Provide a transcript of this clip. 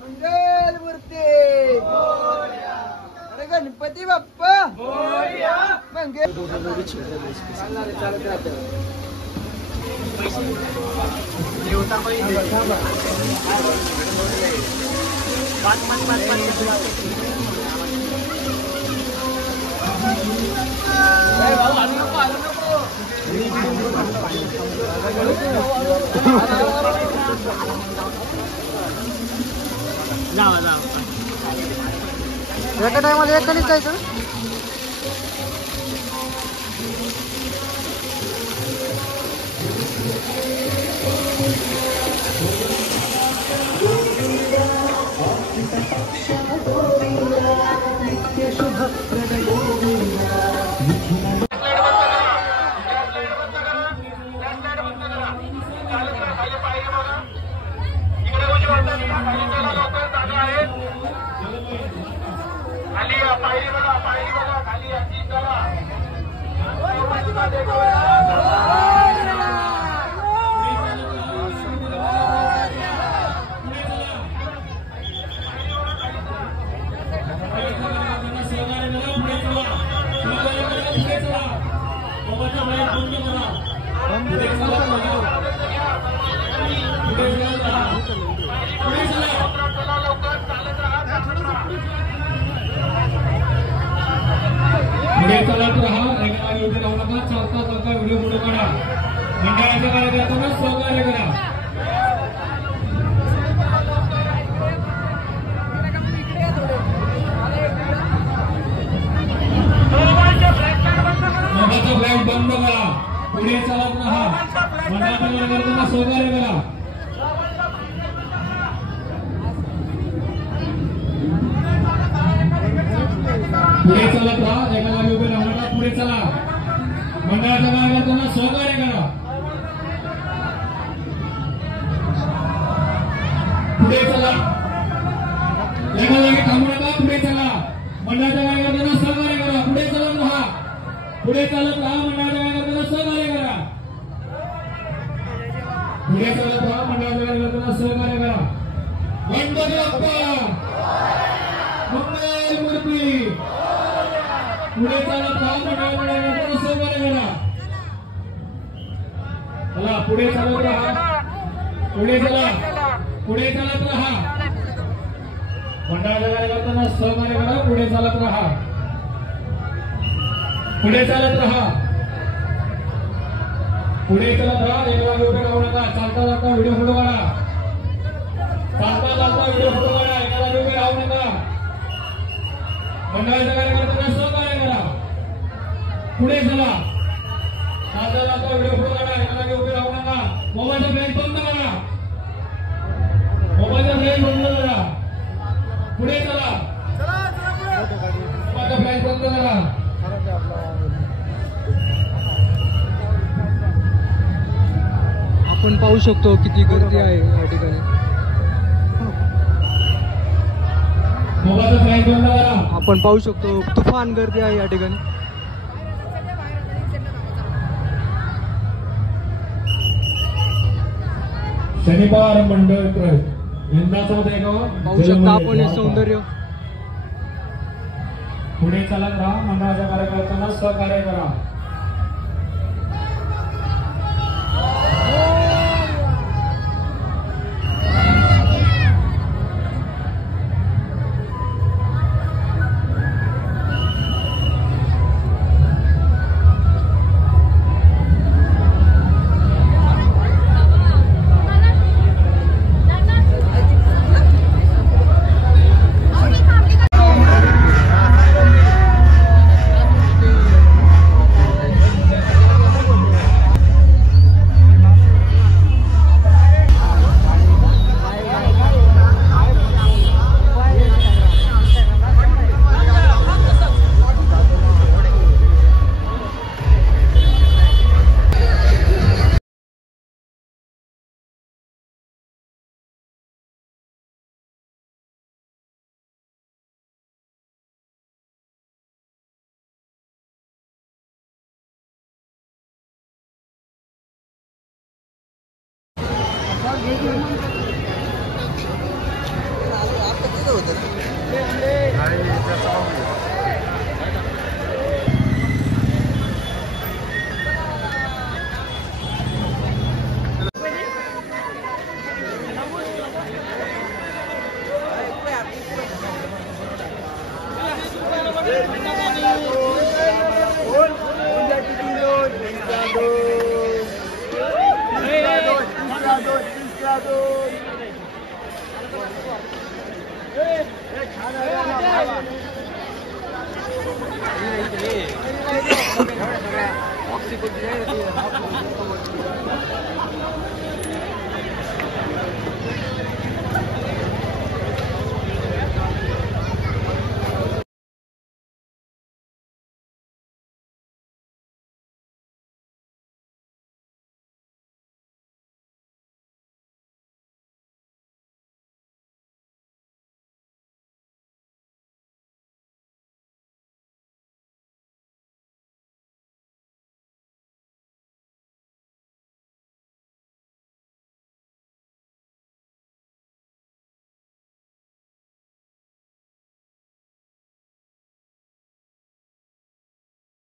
मंगलमूर्ती अरे गणपती बाप्पा मंगल एका टायमाला एकानेच जायचं. पुढे चालत राहा. एका उभे राहू नका. चालता चालता व्हिडिओ पुढे काढा. मंडळाच्या कार्यकर्त्यांना सहकार्य करा. मोबाईलचा फ्लॅग बंद करा. पुढे चालत राहा. मंडळाच्या कार्यकर्त्यांना सहकार्य करा. पुढे चालत राहा. एका जागी उभे राहू नका. पुढे चला. मंडळाच्या कार्यकर्त्यांना सहकार्य करा. पुढे चला. एका जागी थांबू नका. पुढे चला. मंडळाच्या कार्यकर्त्यांना सहकार्य करा. पुढे चालत राहा. पुढे चालत राहा. मंडळाच्या कार्यकर्त्यांना सहकार्य करा. पुढे चालत राहा. मंडळाच्या कार्यकर्त्यांना सहकार्य करा. गणपती बाप्पा मंगलमूर्ती. पुढे चालत राहा. मंडळाच्या सहकार्य करा. चला पुढे चालत राहा. पुढे चला. पुढे चालत राहा. मंडळाच्या कार्यकर्त्यांना सहकार्य करा. पुढे चालत राहा. पुढे चालत राहा. पुढे चालत राहा. एक जागी उभे राहू नका. चालता चालता व्हिडिओ फोटो काढा. चालता चालता व्हिडिओ फोटो काढा. एका जागी उभे राहू नका. मंडळाच्या कार्यकर्त्यांना सहकार्य करा. पुढे चला. चालता चालता व्हिडिओ फोटो काढा. एका जागी उभे राहू नका. मोबाईलचा फ्लॅश बंद करा. मोबाईलचा फ्लॅश बंद करा. पुढे चला. मोबाईलचा फ्लॅश बंद करा. आपण पाहू शकतो किती गर्दी आहे या ठिकाणी. मोबाईलचा फ्लॅश बंद करा. आपण पाहू शकतो तुफान गर्दी आहे या ठिकाणी. शनिवार मंडळ ट्रस्ट यंदाचा पाहू शकता आपण हे सौंदर्य. पुढे चालत राहा. मंडळाच्या कार्यकर्त्यांना सहकार्य करा.